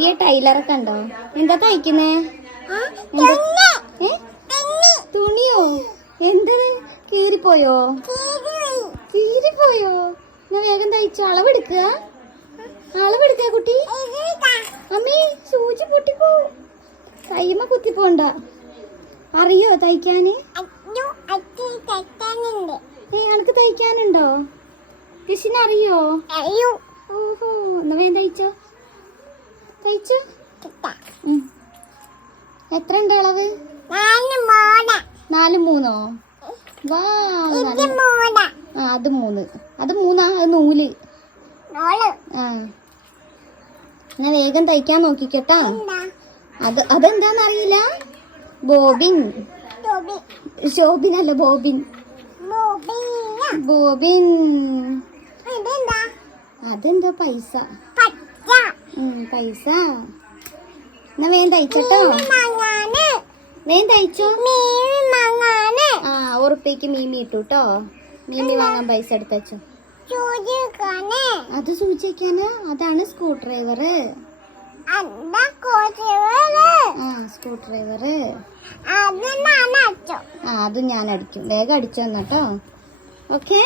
ഈ ടൈലറൊക്കെ ഉണ്ടോ? എന്താ തയ്ക്കുന്നേ? തുണിയോ? എന്തത് കീറിപ്പോയോ? കീറിപ്പോയോ? ഞാൻ വേഗം തയ്ച്ചു. അളവെടുക്കുക കുട്ടി. അമ്മേ സൂചി പൊട്ടിപ്പോ. കൈമ കുത്തിപ്പോണ്ട. അറിയോ തയ്ക്കാന്? അനക്ക് തയ്ക്കാനുണ്ടോ? കൃഷിനറിയോ? ഓഹോ, എന്നാ വേഗം തയ്ച്ചോ. എത്ര ഉണ്ട് അളവ്? 4 3. വാ, അത് 3. അത് 3. അത് നൂല്. എന്നാ വേഗം തയ്ക്കാൻ നോക്കിക്കോട്ടോ. അതെന്താന്നറിയില്ല. ബോബിൻ. ശോഭിനല്ല, ബോബിൻ. അതെന്താ? പൈസ. എന്നാ വേഗം തയ്ച്ചോട്ടോ. വേഗം തയ്ച്ചോ. ഉറുപ്പിക്ക് മീമി ഇട്ടു കേട്ടോ. മീമി വാങ്ങാൻ പൈസ എടുത്തോ. അത് സൂചിക്കാന്. അതാണ് സ്ക്രൂ ഡ്രൈവർ. Screw driver. അത് ഞാൻ അടിക്കും. വേഗം അടിച്ചു തന്നോ. ഓക്കെ.